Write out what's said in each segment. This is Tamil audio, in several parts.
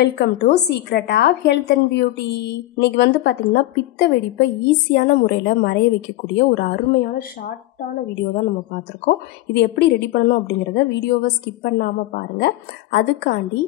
Welcome to secret of health and beauty. இன்றைக்கி பார்த்திங்கன்னா பித்த வெடிப்பை ஈஸியான முறையில் மறைய வைக்கக்கூடிய ஒரு அருமையான ஷார்ட்டான வீடியோ தான் நம்ம பார்த்துருக்கோம். இது எப்படி ரெடி பண்ணணும் அப்படிங்கிறத வீடியோவை ஸ்கிப் பண்ணாமல் பாருங்கள். அதுக்காண்டி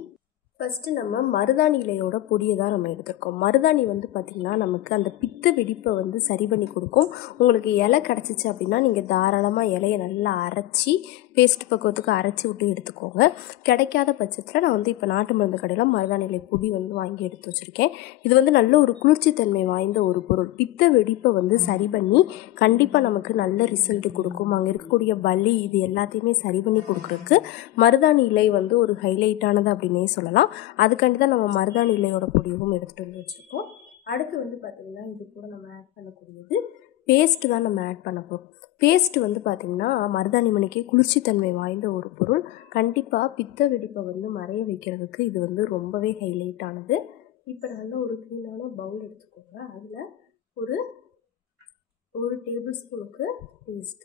ஃபஸ்ட்டு நம்ம மருதாணி இலையோட பொடியை தான் நம்ம எடுத்துருக்கோம். மருதாணி பார்த்திங்கன்னா நமக்கு அந்த பித்த வெடிப்பை சரி பண்ணி கொடுக்கும். உங்களுக்கு இலை கிடச்சிச்சு அப்படின்னா நீங்கள் தாராளமாக இலையை நல்லா அரைச்சி பேஸ்ட் பக்குவத்துக்கு அரைச்சி விட்டு எடுத்துக்கோங்க. கிடைக்காத பட்சத்தில் நான் இப்போ நாட்டு மருந்து கடையில் மருதாணி இலை பொடி வாங்கி எடுத்து வச்சுருக்கேன். இது நல்ல ஒரு குளிர்ச்சித்தன்மை வாய்ந்த ஒரு பொருள். பித்த வெடிப்பை சரி பண்ணி கண்டிப்பாக நமக்கு நல்ல ரிசல்ட்டு கொடுக்கும். அங்கே இருக்கக்கூடிய வலி இது எல்லாத்தையுமே சரி பண்ணி கொடுக்குறதுக்கு மருதாணி இலை ஒரு ஹைலைட்டானது அப்படின்னே சொல்லலாம். அதுக்காண்டி தான் நம்ம மருதாணி இலையோட பொடியும் எடுத்துகிட்டு வந்து வச்சுருக்கோம். அடுத்து பார்த்திங்கன்னா இது கூட நம்ம ஆட் பண்ணக்கூடியது பேஸ்ட்டு தான் நம்ம ஆட் பண்ண போகிறோம். பேஸ்ட்டு பார்த்திங்கன்னா மருதாணி மணிக்கு குளிர்ச்சித்தன்மை வாய்ந்த ஒரு பொருள். கண்டிப்பாக பித்த வெடிப்பை மறைய வைக்கிறதுக்கு இது ரொம்பவே ஹைலைட்டானது. இப்போ நல்ல ஒரு க்ளீனான பவுல் எடுத்துக்கோங்க. அதில் ஒரு டேபிள் ஸ்பூனுக்கு பேஸ்ட்,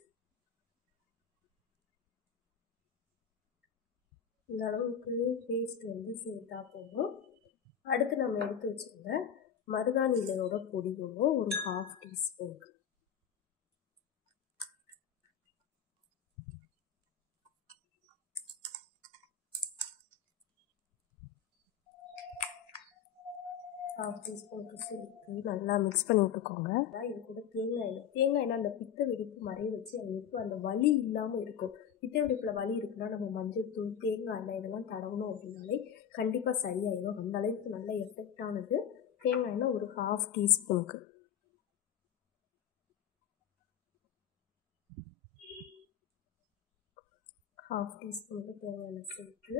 இந்த அளவுக்கு பேஸ்ட் சேர்த்தா போதும். அடுத்து நம்ம எடுத்து வச்சுருந்த மருதாணி இலையோட பொடியும் ஒரு 1/2 டீஸ்பூனுக்கு, சேர்த்து நல்லா மிக்ஸ் பண்ணி விட்டுக்கோங்க. இது கூட தேங்காய் எண்ணெய் அந்த பித்த வெடிப்பு மறைய வச்சு அந்த வலி இல்லாமல் இருக்கும். பித்த வெடிப்பில் வலி இருக்குன்னா நம்ம மஞ்சள் தூள், தேங்காய் எண்ணெய் இதெல்லாம் தடவணும் அப்படின்னாலே கண்டிப்பாக சரியாயிடும். அந்த அளவுக்கு நல்ல எஃபெக்டானது. தேங்காய் எண்ணெய் ஒரு 1/2 டீஸ்பூனுக்கு, தேங்காய் எண்ணெய் சேர்த்து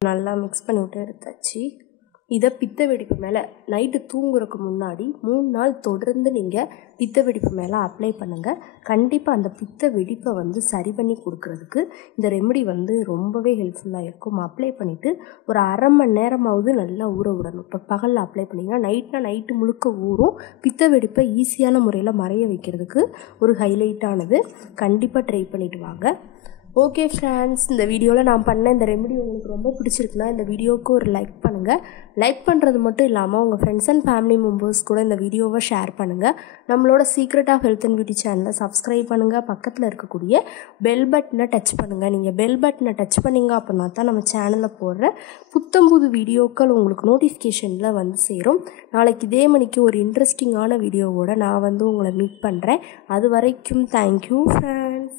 நல்லா மிக்ஸ் பண்ணிவிட்டு எடுத்தாச்சு. இதை பித்த வெடிப்பு மேலே நைட்டு தூங்குறதுக்கு முன்னாடி 3 நாள் தொடர்ந்து நீங்கள் பித்த வெடிப்பு மேலே அப்ளை பண்ணுங்கள். கண்டிப்பாக அந்த பித்த வெடிப்பை சரி பண்ணி கொடுக்கறதுக்கு இந்த ரெமெடி ரொம்பவே ஹெல்ப்ஃபுல்லாக இருக்கும். அப்ளை பண்ணிவிட்டு ஒரு 1/2 மணி நேரமாவது நல்லா ஊற விடணும். இப்போ பகலில் அப்ளை பண்ணிங்கன்னா நைட்டு முழுக்க ஊறும். பித்த வெடிப்பை ஈஸியான முறையில் மறைய வைக்கிறதுக்கு ஒரு ஹைலைட்டானது. கண்டிப்பாக ட்ரை பண்ணிவிட்டு வாங்க. ஓகே ஃப்ரெண்ட்ஸ், இந்த வீடியோவில் நான் பண்ண இந்த ரெமெடி உங்களுக்கு ரொம்ப பிடிச்சிருக்குன்னா இந்த வீடியோவுக்கு ஒரு லைக் பண்ணுங்கள். லைக் பண்ணுறது மட்டும் இல்லாமல் உங்கள் ஃப்ரெண்ட்ஸ் அண்ட் ஃபேமிலி மெம்பர்ஸ் கூட இந்த வீடியோவை ஷேர் பண்ணுங்கள். நம்மளோட secret of health and beauty சேனலை சப்ஸ்கிரைப் பண்ணுங்கள். பக்கத்தில் இருக்கக்கூடிய பெல் பட்டனை டச் பண்ணுங்கள். நீங்கள் பெல் பட்டனை டச் பண்ணிங்க அப்படின்னா தான் நம்ம சேனலில் போடுற புத்தம்புது வீடியோக்கள் உங்களுக்கு நோட்டிஃபிகேஷனில் சேரும். நாளைக்கு இதே மணிக்கு ஒரு இன்ட்ரெஸ்டிங்கான வீடியோவோட நான் உங்களை மீட் பண்ணுறேன். அது வரைக்கும் தேங்க்யூ ஃப்ரெண்ட்ஸ்.